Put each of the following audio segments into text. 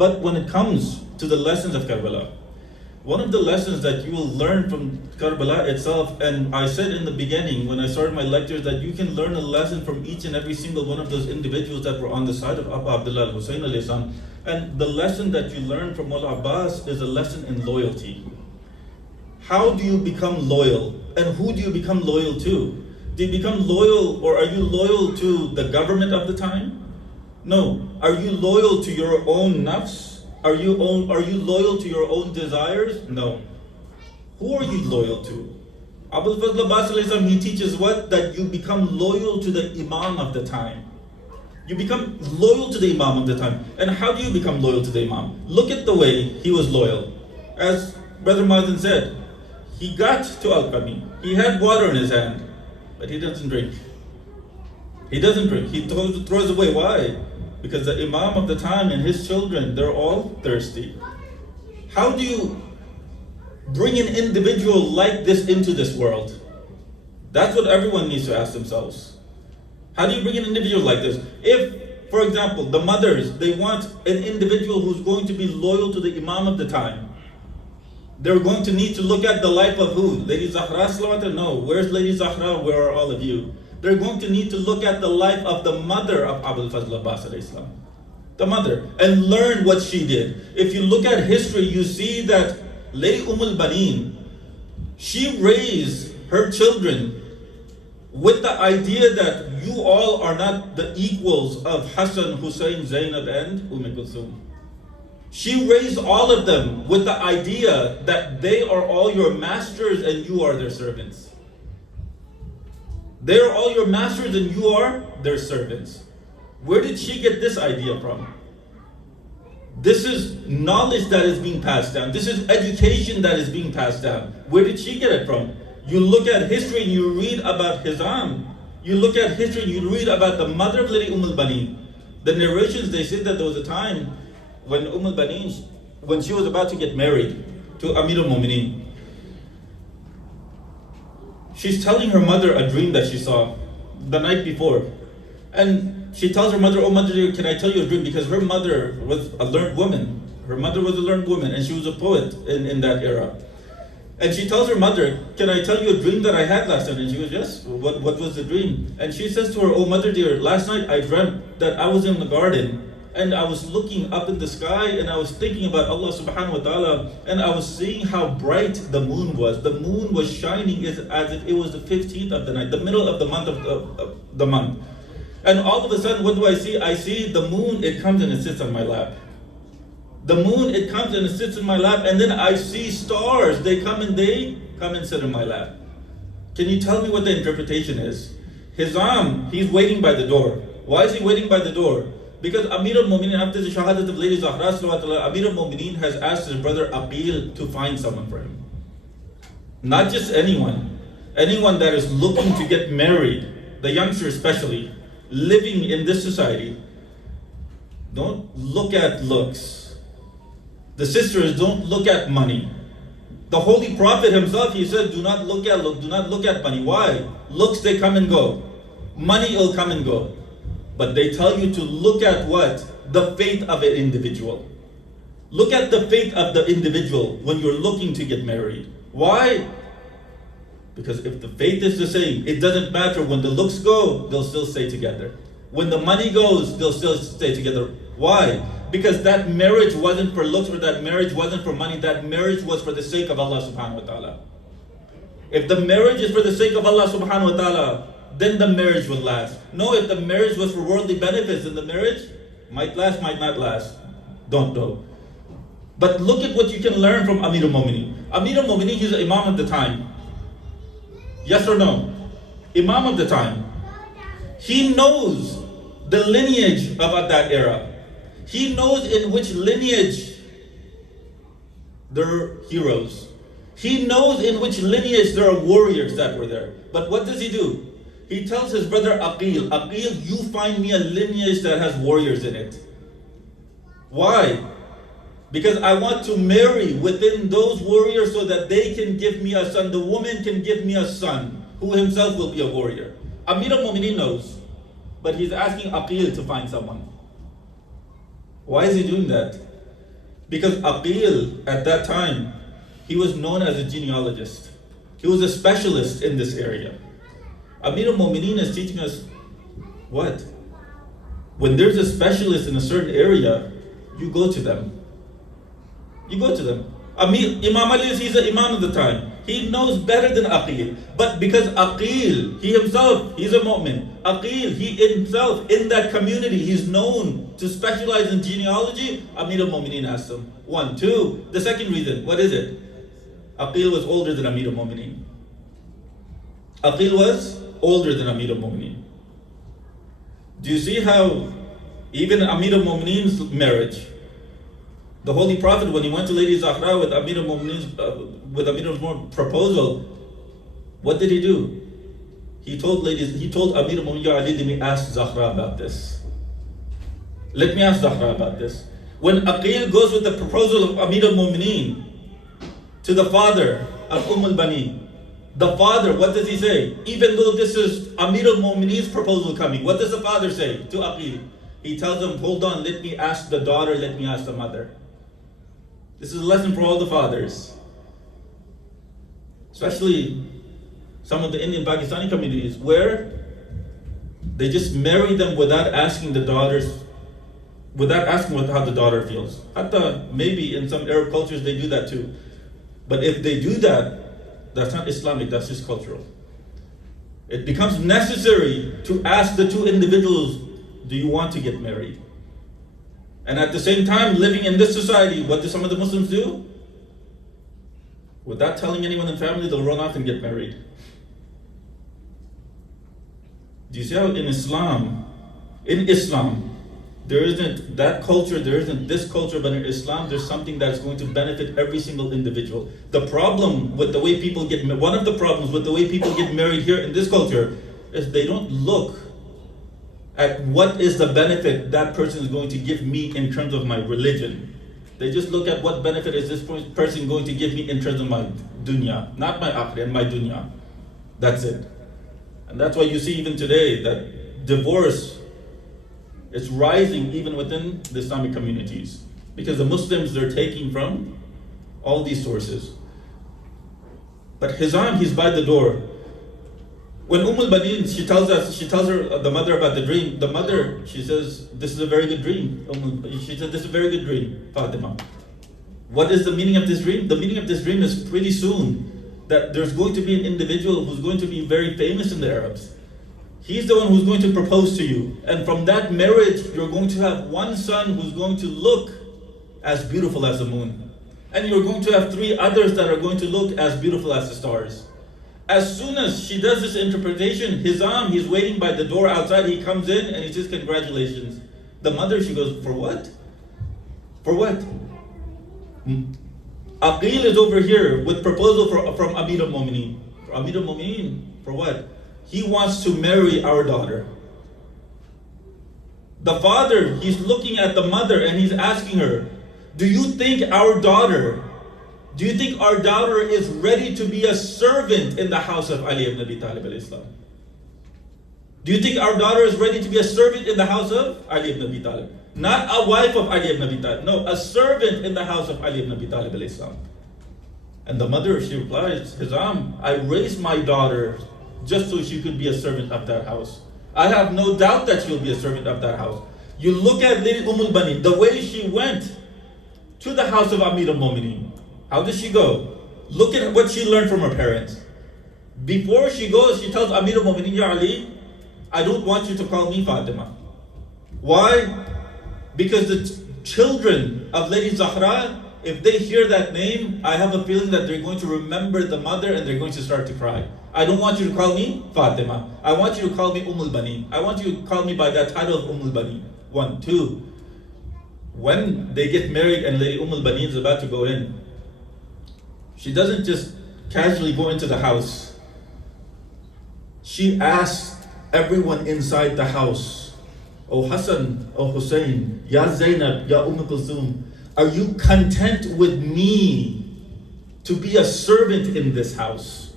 But when it comes to the lessons of Karbala, one of the lessons that you will learn from Karbala itself, and I said in the beginning when I started my lectures that you can learn a lesson from each and every single one of those individuals that were on the side of Abu Abdullah al-Hussein alayhi salam. And the lesson that you learn from Mullah Abbas is a lesson in loyalty. How do you become loyal? And who do you become loyal to? Do you become loyal, or are you loyal to the government of the time? No. Are you loyal to your own nafs? Are you loyal to your own desires? No. Who are you loyal to? Abul Fazl Abbas alayhi salam, he teaches what? That you become loyal to the Imam of the time. You become loyal to the Imam of the time. And how do you become loyal to the Imam? Look at the way he was loyal. As Brother Mazen said, he got to Al-Qami. He had water in his hand, but he doesn't drink. He doesn't drink. He throws away. Why? Because the Imam of the time and his children, they're all thirsty. How do you bring an individual like this into this world? That's what everyone needs to ask themselves. How do you bring an individual like this? If, for example, the mothers, they want an individual who's going to be loyal to the Imam of the time, they're going to need to look at the life of who? Lady Zahra Salawat? No. Where's Lady Zahra? Where are all of you? They're going to need to look at the life of the mother of Abul Fazl Abbas alayhi salam. The mother. And learn what she did. If you look at history, you see that Lady Baneen, she raised her children with the idea that you all are not the equals of Hassan, Hussein, Zainab, and Kulthum. She raised all of them with the idea that they are all your masters and you are their servants. They are all your masters and you are their servants. Where did she get this idea from? This is knowledge that is being passed down. This is education that is being passed down. Where did she get it from? You look at history and you read about Hizam. You look at history and you read about the mother of Lady Baneen. The narrations, they say that there was a time when Baneen, when she was about to get married to Amir al-Mu'mineen, she's telling her mother a dream that she saw the night before. And she tells her mother, "Oh mother, can I tell you a dream?" Because her mother was a learned woman. Her mother was a learned woman and she was a poet in that era. And she tells her mother, "Can I tell you a dream that I had last night?" And she goes, "Yes, what was the dream?" And she says to her, "Oh mother dear, last night I dreamt that I was in the garden and I was looking up in the sky and I was thinking about Allah subhanahu wa ta'ala and I was seeing how bright the moon was. The moon was shining as if it was the 15th of the night, the middle of the month of the month. And all of a sudden, what do I see? I see the moon, it comes and it sits on my lap. The moon, it comes and it sits in my lap, and then I see stars, they come and sit in my lap." Can you tell me what the interpretation is? Hizam, he's waiting by the door. Why is he waiting by the door? Because Amir al-Mu'mineen, after the shahadat of Lady Zahra, Amir al-Mu'mineen has asked his brother Aqil to find someone for him. Not just anyone. Anyone that is looking to get married, the youngster especially, living in this society. Don't look at looks. The sisters, don't look at money. The Holy Prophet himself, he said, do not look at money. Why? Looks, they come and go. Money will come and go. But they tell you to look at what? The faith of an individual. Look at the faith of the individual when you're looking to get married. Why? Because if the faith is the same, it doesn't matter. When the looks go, they'll still stay together. When the money goes, they'll still stay together. Why? Because that marriage wasn't for looks, or that marriage wasn't for money. That marriage was for the sake of Allah subhanahu wa ta'ala. If the marriage is for the sake of Allah subhanahu wa ta'ala, then the marriage will last. No, if the marriage was for worldly benefits, then the marriage might last, might not last. Don't know. But look at what you can learn from Amir al-Mu'mineen. Amir al-Mu'mineen, he's the Imam of the time. Yes or no? Imam of the time. He knows the lineage of that era. He knows in which lineage there are heroes. He knows in which lineage there are warriors that were there. But what does he do? He tells his brother Aqil, "Aqil, you find me a lineage that has warriors in it." Why? Because I want to marry within those warriors so that they can give me a son. The woman can give me a son who himself will be a warrior. Amir al-Mu'mineen knows, but he's asking Aqil to find someone. Why is he doing that? Because Aqil, at that time, he was known as a genealogist. He was a specialist in this area. Amir al-Mu'mineen is teaching us what? When there's a specialist in a certain area, you go to them. You go to them. Imam Ali, he's an imam at the time. He knows better than Aqil. But because Aqil, he himself, he's a mu'min. Aqil, he himself, in that community, he's known to specialize in genealogy. Amir al-Mu'mineen asked him. 1, 2. The second reason, what is it? Aqil was older than Amir al-Mu'mineen. Aqil was older than Amir al-Mu'mineen. Do you see how even Amir al-Mu'mineen's marriage, the Holy Prophet, when he went to Lady Zahra with Amir al-Mu'mineen's proposal, what did he do? He told Amir al-Mu'mineen, Ya Ali, let me ask Zahra about this. Let me ask Zahra about this. When Aqil goes with the proposal of Amir al-Mu'mineen to the father of al-Bani, the father, what does he say? Even though this is Amir al-Mu'mineen's proposal coming, what does the father say to Aqil? He tells him, hold on, let me ask the daughter, let me ask the mother. This is a lesson for all the fathers. Especially some of the Indian Pakistani communities where they just marry them without asking the daughters, without asking how the daughter feels. Hatta maybe in some Arab cultures they do that too. But if they do that, that's not Islamic, that's just cultural. It becomes necessary to ask the two individuals, do you want to get married? And at the same time, living in this society, what do some of the Muslims do? Without telling anyone in the family, they'll run off and get married. Do you see how in Islam, there isn't that culture, there isn't this culture, but in Islam, there's something that's going to benefit every single individual. The problem with the way people get, one of the problems with the way people get married here in this culture is they don't look at what is the benefit that person is going to give me in terms of my religion. They just look at what benefit is this person going to give me in terms of my dunya, not my akhirah, and my dunya. That's it. And that's why you see even today that divorce is rising even within the Islamic communities. Because the Muslims, they're taking from all these sources. But Hizam, he's by the door. When al-Bani, she tells her, the mother about the dream. The mother, she says, this is a very good dream. She said, this is a very good dream, Fatima. What is the meaning of this dream? The meaning of this dream is pretty soon that there's going to be an individual who's going to be very famous in the Arabs. He's the one who's going to propose to you. And from that marriage, you're going to have one son who's going to look as beautiful as the moon. And you're going to have 3 others that are going to look as beautiful as the stars. As soon as she does this interpretation, Hizam, he's waiting by the door outside, he comes in and he says, congratulations. The mother, she goes, for what? For what? Aqil is over here with proposal from Amir al-Mu'mineen. For Amir al-Mu'mineen, for what? He wants to marry our daughter. The father, he's looking at the mother and he's asking her, do you think our daughter is ready to be a servant in the house of Ali ibn Abi Talib al-Islam? Do you think our daughter is ready to be a servant in the house of Ali ibn Abi Talib? Not a wife of Ali ibn Abi Talib. No, a servant in the house of Ali ibn Abi Talib al-Islam. And the mother, she replies, Hizam, I raised my daughter just so she could be a servant of that house. I have no doubt that she'll be a servant of that house. You look at Lady al-Bani, the way she went to the house of Amir al-Mu'mineen. How did she go? Look at what she learned from her parents. Before she goes, she tells Amir al-Mu'mineen, Ya Ali, I don't want you to call me Fatima. Why? Because the children of Lady Zahra, if they hear that name, I have a feeling that they're going to remember the mother and they're going to start to cry. I don't want you to call me Fatima. I want you to call me al-Bani. I want you to call me by that title of al-Bani. 1, 2. When they get married and Lady al-Bani is about to go in, she doesn't just casually go into the house. She asks everyone inside the house, Oh Hassan, Oh Hussein, Ya Zainab, Ya Kulthum, are you content with me to be a servant in this house?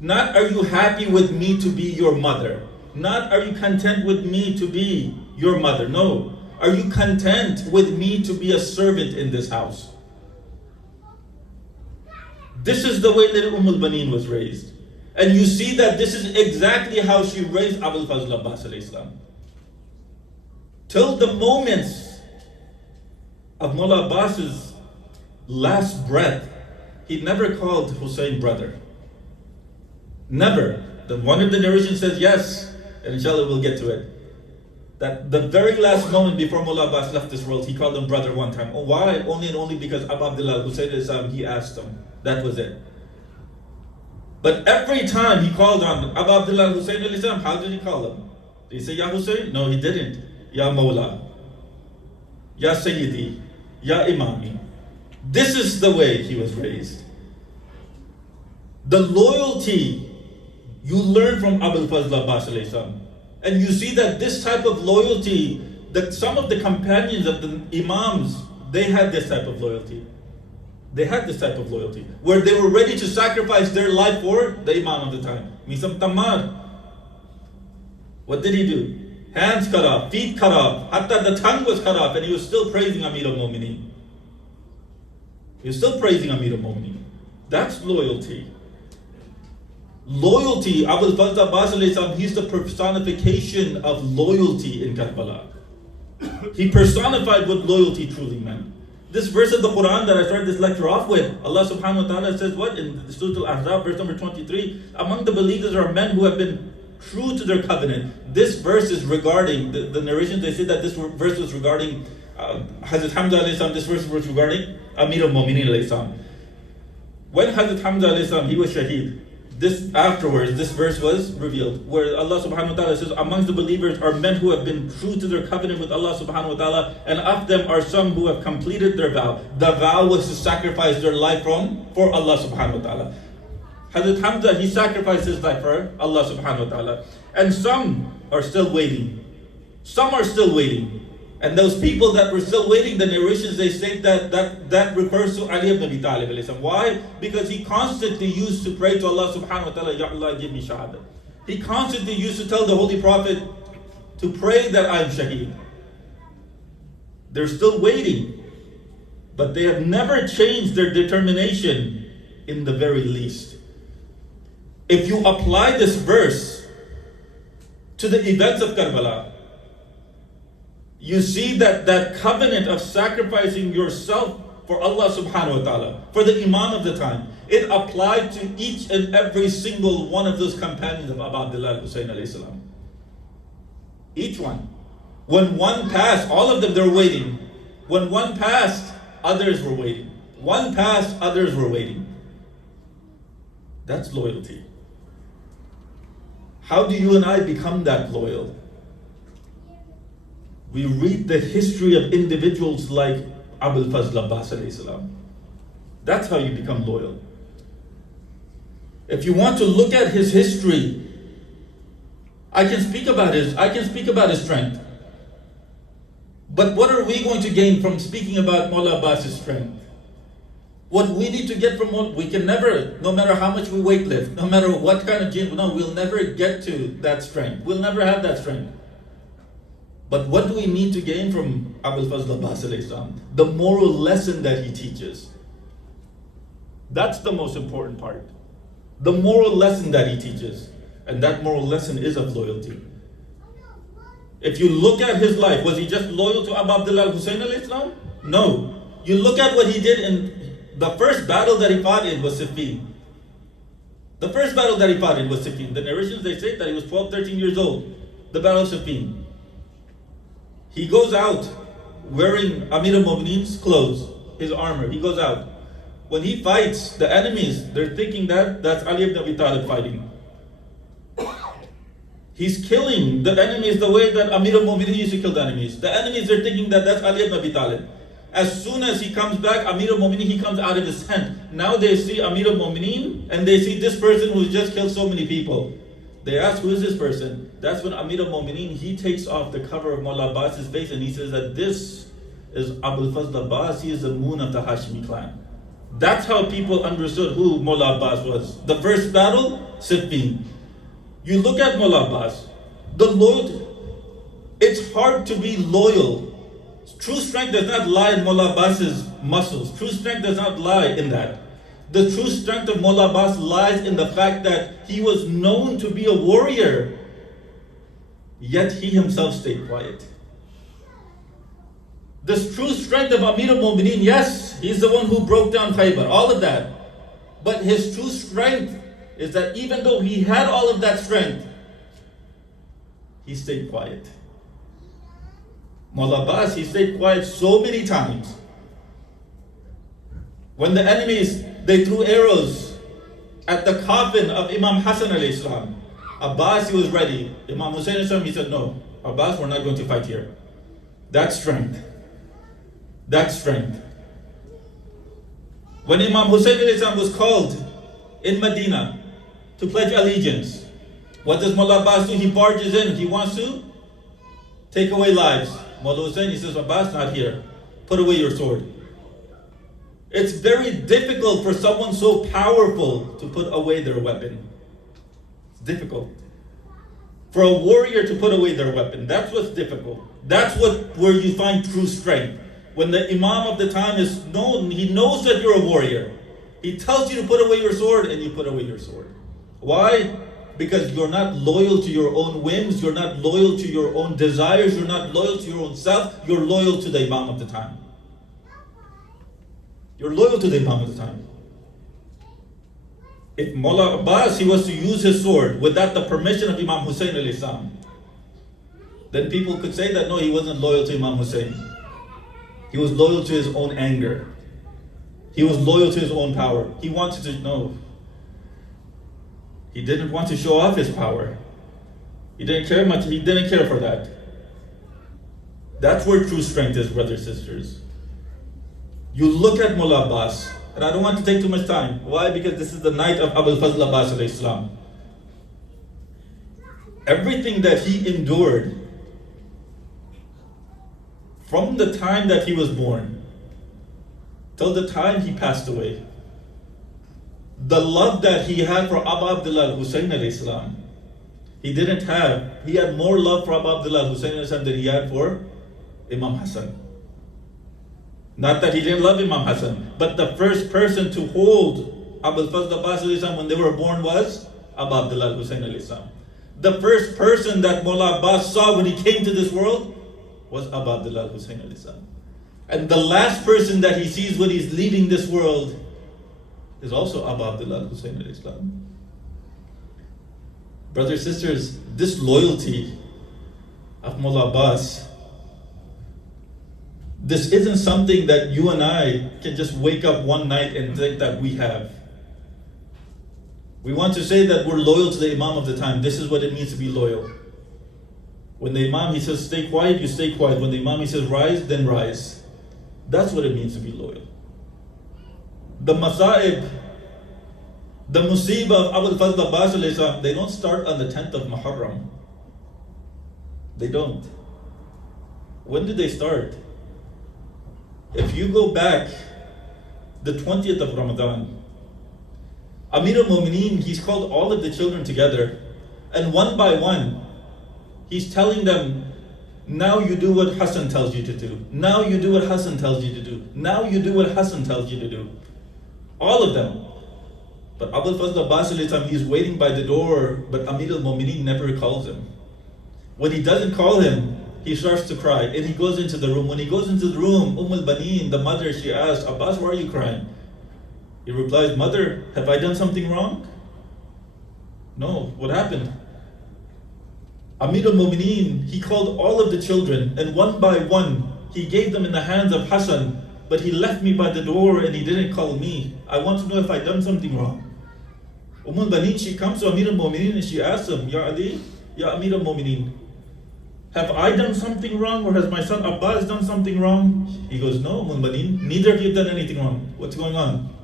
Not are you happy with me to be your mother. Not are you content with me to be your mother. No. Are you content with me to be a servant in this house? This is the way that al-Baneen was raised. And you see that this is exactly how she raised Abul Fazl Abbas alayhi salam. Till the moments of Mullah Abbas's last breath, he never called Hussein brother. Never. One of the narrations says yes, and inshallah we'll get to it. That the very last moment before Mullah Abbas left this world, he called him brother one time. Oh, why? Only and only because Abu Abdullah Hussein al-Islam, he asked him. That was it. But every time he called on Abu Abdullah Hussein al-Islam, how did he call him? Did he say Ya Hussein? No, he didn't. Ya Mawla, Ya Sayyidi, Ya Imami. This is the way he was raised. The loyalty you learn from Abul Fazl Abbas alayhi salam. And you see that this type of loyalty, that some of the companions of the Imams, they had this type of loyalty. They had this type of loyalty, where they were ready to sacrifice their life for the Imam of the time. Misam Tammar. What did he do? Hands cut off, feet cut off, hatta the tongue was cut off, and he was still praising Amir al-Mu'mineen. He was still praising Amir al-Mu'mineen. That's loyalty. Loyalty, Abul Fazl Abbas alayhi salam, he's the personification of loyalty in Karbala. He personified what loyalty truly meant. This verse of the Quran that I started this lecture off with, Allah subhanahu wa ta'ala says what? In Surah Al-Ahzab, verse number 23, among the believers are men who have been true to their covenant. This verse is regarding, the narrations, they say that this verse was regarding Hazrat Hamza alayhi salam, this verse was regarding Amir al-Mu'mineen alayhi salam. When Hazrat Hamza alayhi salam, he was shaheed, this verse was revealed, where Allah subhanahu wa ta'ala says, amongst the believers are men who have been true to their covenant with Allah subhanahu wa ta'ala, and of them are some who have completed their vow. The vow was to sacrifice their life for Allah subhanahu wa ta'ala. Hazrat Hamza, he sacrificed his life for Allah subhanahu wa ta'ala. And some are still waiting. Some are still waiting. And those people that were still waiting, the narrations, they say that refers to Ali ibn Abi Talib alayhi salam. Why? Because he constantly used to pray to Allah subhanahu wa ta'ala, Ya Allah, give me shahada. He constantly used to tell the Holy Prophet to pray that I'm shaheed. They're still waiting. But they have never changed their determination in the very least. If you apply this verse to the events of Karbala, you see that covenant of sacrificing yourself for Allah subhanahu wa ta'ala, for the Imam of the time, it applied to each and every single one of those companions of Abu Abdullah Hussein alayhi salam. Each one. When one passed, all of them, they were waiting. When one passed, others were waiting. One passed, others were waiting. That's loyalty. How do you and I become that loyal? We read the history of individuals like Abul Fazl Abbas alayhi salam. That's how you become loyal. If you want to look at his history, I can speak about his strength. But what are we going to gain from speaking about Mullah Abbas's strength? What we need to get from we can never, no matter how much we weight lift, no matter what kind of gym, no, we'll never get to that strength. We'll never have that strength. But what do we need to gain from Abul Fazl Abbas alayhi salam? The moral lesson that he teaches. That's the most important part. The moral lesson that he teaches. And that moral lesson is of loyalty. If you look at his life, was he just loyal to Abu Abdullah Hussein alayhi salam? No. You look at what he did in the first battle that he fought in was Siffin. The first battle that he fought in was Siffin. The narrations, they say that he was 12, 13 years old. The battle of Siffin. He goes out wearing Amir al-Mu'mineen's clothes, his armor. He goes out. When he fights the enemies, they're thinking that that's Ali ibn Abi Talib fighting. He's killing the enemies the way that Amir al-Mu'mineen used to kill the enemies. The enemies are thinking that that's Ali ibn Abi Talib. As soon as he comes back, Amir al-Mu'mineen, he comes out of his tent. Now they see Amir al-Mu'mineen and they see this person who's just killed so many people. They ask, who is this person? That's when Amir al-Mu'mineen, he takes off the cover of Mullah Abbas's face and he says that this is Abul Fazl Abbas, he is the moon of the Hashimi clan. That's how people understood who Mullah Abbas was. The first battle, Siffin. You look at Mullah Abbas, the loyalty. It's hard to be loyal True strength does not lie in Mullah Abbas's muscles. True strength does not lie in that. The true strength of Mullah Abbas lies in the fact that he was known to be a warrior, yet he himself stayed quiet. The true strength of Amir al-Mu'mineen, yes, he's the one who broke down Khaybar, all of that. But his true strength is that even though he had all of that strength, he stayed quiet. Mullah Abbas, he stayed quiet so many times. When the enemies, they threw arrows at the coffin of Imam Hassan alayhi salam, Abbas, he was ready. Imam Hussein alayhi salam, he said, no, Abbas, we're not going to fight here. That's strength. That's strength. When Imam Hussein alayhi salam was called in Medina to pledge allegiance, what does Mullah Abbas do? He barges in. He wants to take away lives. Mullah Hussein, he says, Abbas, not here. Put away your sword. It's very difficult for someone so powerful to put away their weapon. It's difficult. For a warrior to put away their weapon, that's what's difficult. That's where you find true strength. When the Imam of the time is known, he knows that you're a warrior. He tells you to put away your sword, and you put away your sword. Why? Because you're not loyal to your own whims, you're not loyal to your own desires, you're not loyal to your own self, you're loyal to the Imam of the time. You're loyal to the Imam of the time. If Mullah Abbas, he was to use his sword without the permission of Imam Hussein alayhi salam, then people could say that no, he wasn't loyal to Imam Hussein. He was loyal to his own anger. He was loyal to his own power. He wanted to know. He didn't want to show off his power. He didn't care much. He didn't care for that. That's where true strength is, brothers and sisters. You look at Mullah Abbas, and I don't want to take too much time. Why? Because this is the night of Abul Fazl Abbas alayhi salam. Everything that he endured from the time that he was born till the time he passed away, the love that he had for Abu Abdullah al-Hussein alayhi salam, he had more love for Abu Abdullah al-Hussein alayhi salam than he had for Imam Hassan. Not that he didn't love Imam Hassan, but the first person to hold Abul Fazl Abbas alayhi salam when they were born was Abu Abdullah al-Hussein alayhi salam. The first person that Mullah Abbas saw when he came to this world was Abu Abdullah al-Hussein alayhi salam. And the last person that he sees when he's leaving this world is also Abu Abdullah al-Hussein alayhi salam. Brothers and sisters, this loyalty of Mullah Abbas, this isn't something that you and I can just wake up one night and think that we have. We want to say that we're loyal to the Imam of the time. This is what it means to be loyal. When the Imam, he says, stay quiet, you stay quiet. When the Imam, he says, rise, then rise. That's what it means to be loyal. The masa'ib, the musibah of Abul Fazl Abbas alayhi salam, they don't start on the 10th of Muharam. They don't. When did they start? If you go back, the 20th of Ramadan, Amir al-Mu'mineen, he's called all of the children together, and one by one, he's telling them, now you do what Hassan tells you to do. Now you do what Hassan tells you to do. Now you do what Hassan tells you to do. All of them. But Abul Fazl Abbas alayhi salam, he's waiting by the door, but Amir al-Mu'mineen never calls him. When he doesn't call him, he starts to cry, and he goes into the room. When he goes into the room, al-Baneen, the mother, she asks, Abbas, why are you crying? He replies, mother, have I done something wrong? No, what happened? Amir al-Mu'mineen, he called all of the children, and one by one, he gave them in the hands of Hassan, but he left me by the door and he didn't call me. I want to know if I done something wrong. Baneen, she comes to Amir al-Mu'mineen and she asks him, Ya Ali, Ya Amir al-Mu'mineen, have I done something wrong, or has my son Abbas done something wrong? He goes, no, Baneen, neither of you have done anything wrong. What's going on?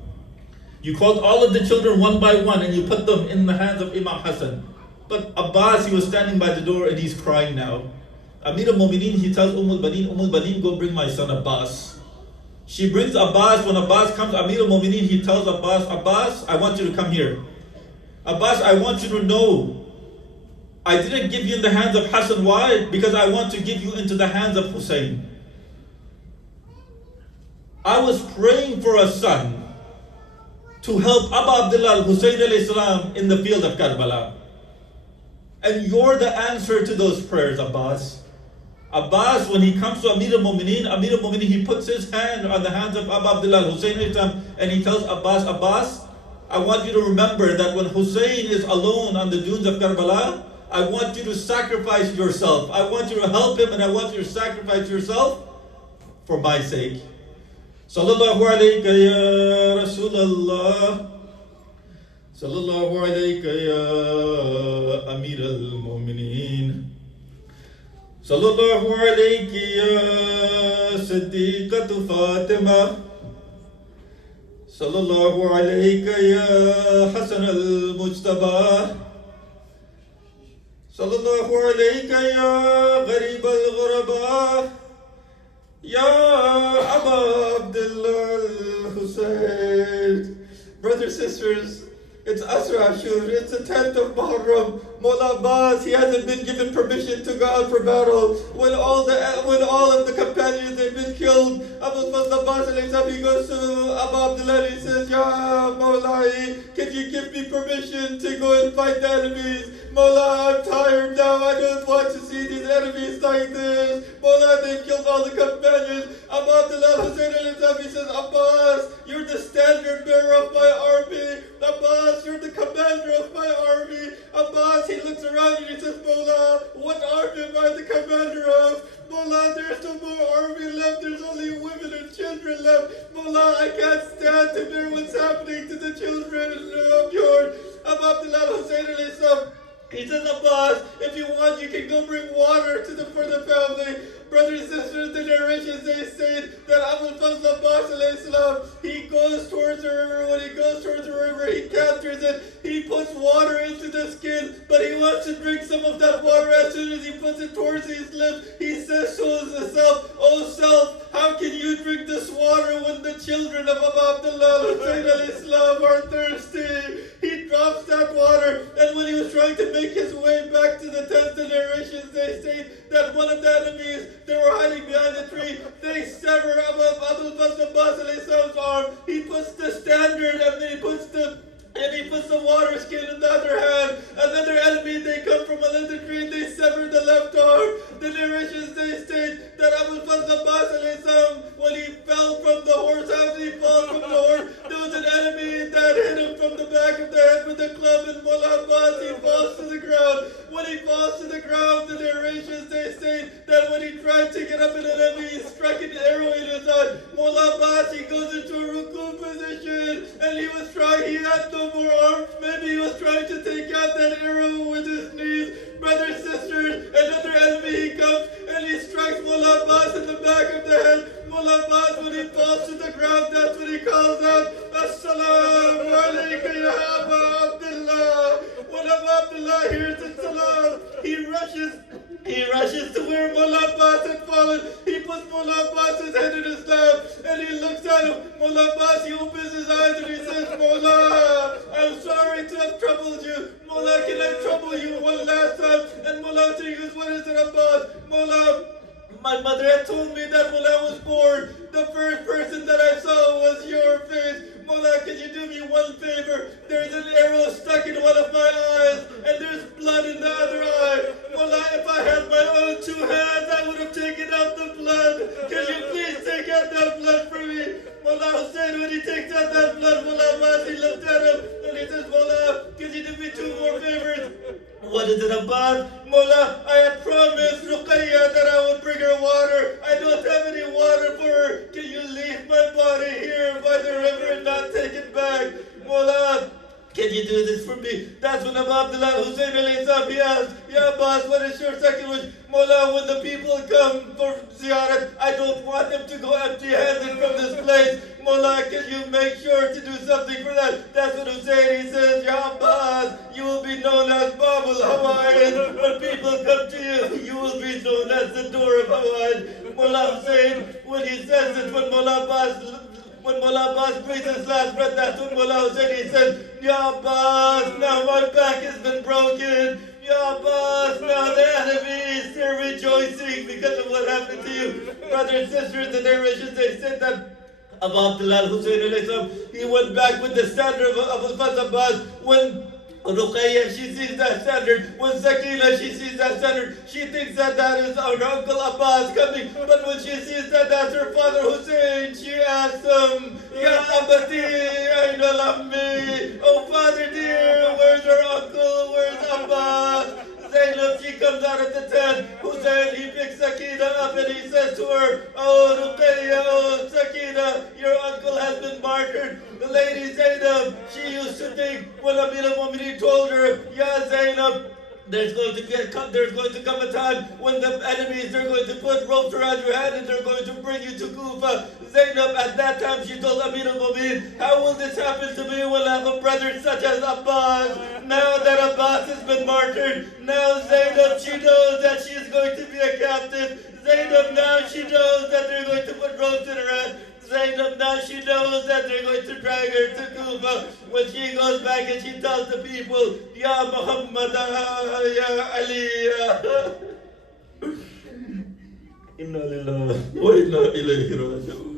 You called all of the children one by one and you put them in the hands of Imam Hassan. But Abbas, he was standing by the door and he's crying now. Amir al-Mu'mineen, he tells Baneen, go bring my son Abbas. She brings Abbas. When Abbas comes, Amir al-Mu'mineen, he tells Abbas, I want you to come here. Abbas, I want you to know, I didn't give you in the hands of Hassan. Why? Because I want to give you into the hands of Hussein. I was praying for a son to help Abu Abdullah al-Hussein alayhi salam in the field of Karbala. And you're the answer to those prayers, Abbas. Abbas, when he comes to Amir al-Mu'mineen, he puts his hand on the hands of Abu Abdullah al-Hussein alayhi salam, and he tells Abbas, I want you to remember that when Hussein is alone on the dunes of Karbala, I want you to sacrifice yourself. I want you to help him, and I want you to sacrifice yourself for my sake. Sallallahu alayka ya Rasulallah. Sallallahu alayka ya Amir al-Mu'mineen. Sallallahu alayki ya Siddiqatu Fatima. Sallallahu alayka ya Hasan al-Mujtaba. Sallallahu alayka ya Gharib al-Ghuraba. Ya Abu Abdullah al-Hussein. Brothers, sisters, it's Asra Ashur, it's the 10th of Muharam. Mullah Abbas, he hasn't been given permission to go out for battle. When all of the companions have been killed, Abu Abbas he goes to Abu Abdullah and he says, Ya Mawlai, can you give me permission to go and fight the enemies? Mawla, I'm tired now, I don't want to see these enemies like this. Mawla, they've killed all the companions. Abu Abdullah Hussein he says, Abbas, you're the standard bearer of my army. Abbas, you're the commander of my army. Abbas, he looks around and he says, Mawla, what army am I the commander of? Mawla, there's no more army left, there's only women and children left. Mawla, I can't stand to hear what's happening to the children of yours. Abu Abdullah Hussein he says, Abbas, if you want, you can go bring water for the family. Brothers and sisters, the narrations, they say that Abu Fazl Abbas, he goes towards the river. When he goes towards the river, he captures it. He puts water into the skin, but he wants to drink some of that water. As soon as he puts it towards his lips, he says to himself, Oh self, how can you drink this water when the children of Abu Abdullah al-Islam are thirsty? He drops that water, and when he was trying to make his way back to the tent, the narrations, they say that one of the enemies, they were hiding behind a tree. They sever Abu Bakr Abbas arm. He puts the standard, and then he puts the water skin in the other hand. Another enemy, they come from another tree, they sever the left arm. The narrations, they state that Abu Bakr Abbas, when he fell from the horse, after he fell from the horse, there was an enemy that hit him from the back of the head with a club, and Mullah Abbas, he falls to the ground. When he falls to the ground, the narrations, they state that when he tried to get up, an enemy, he struck an arrow in his eye. Mullah Abbas, he goes into a ruku position, and he had no more arms. Maybe he was trying to take out that arrow with his knees. Brothers, sisters, another enemy, he comes, and he strikes Mullah Abbas in the back of the head. Mullah Abbas, when he falls to the ground, that's when he calls out, Assalamu alayka ya Abu Abdullah. When Abu Abdullah hears the salam, he rushes to where Mullah Abbas had fallen. He puts Mullah Abbas's head in his lap, and he looks at him. Mullah Abbas, he opens his eyes, and he says, Mullah, I'm sorry to have troubled you. Mullah, can I trouble you one last time? And Mullah says, what is it, Abbas? Mullah, my mother had told me that when I was born, the first person that I saw was your face. Mullah, could you do me one favor? There's an arrow stuck in one of my eyes, and there's blood in the other eye. Mullah, if I had my own two hands, I would have taken out the blood. Can you please take out that blood for me? Mullah Hussein, when he takes out that blood, Mullah Abbas, he looked at him, and he says, Mullah, can you do me two more favors? What is it about? Mullah, I had promised Ruqayya that I would bring her water. I don't have any water for her. Can you leave my body here by the river and not take it back? Mullah, can you do this for me? That's when Abu Abdullah Hussein he asked, Ya Abbas, what is your second wish? Mullah, when the people come for ziyarat, I don't want them to go empty-handed from this place. Mullah, can you make sure to do something for that? That's what Hussein, he says, Ya Abbas, you will be known as Babul Hawa'id. When people come to you, you will be known as the door of Hawa'id. Mullah Hussein, when he says it, when Mullah Abbas breathes his last breath, that's when Mullah Hussein, he says, Ya Abbas, now my back has been broken. Ya Abbas, now the enemies, they're rejoicing because of what happened to you. Brothers and sisters, the narrations, they said that Abu Abdullah al-Hussein alayhi salam, he went back with the standard of Abbas Abbas. When Ruqayya, she sees that standard. When Sakina, she sees that standard. She thinks that that is her uncle Abbas coming. But when she sees that that's her father Hussein, she asks him, Ya Abati, Aina Lammi. Oh father dear, where's her uncle? Where's Abbas? Zainab, she comes out of the tent. Hussein, he picks Sakina up and he says to her, Oh Ruqayya, oh Sakina, your uncle has been martyred. The lady Zainab, she used to think when Amir al-Mu'mineen told her, Ya Zainab, there's going to come a time when the enemies, they're going to put ropes around your head and they're going to bring you to Kufa. Zainab, at that time, she told Amir al-Mu'mineen, how will this happen to me when I have a brother such as Abbas? Now that Abbas has been martyred, now Zainab, she knows that she is going to be a captive. Zainab, now she knows that they're going to put ropes in her head. Zainab, now she knows that they're going to drag her to Kufa. When she goes back and she tells the people, Ya Muhammad, Ya Ali, Inna lillahi wa inna ilayhi raji'un.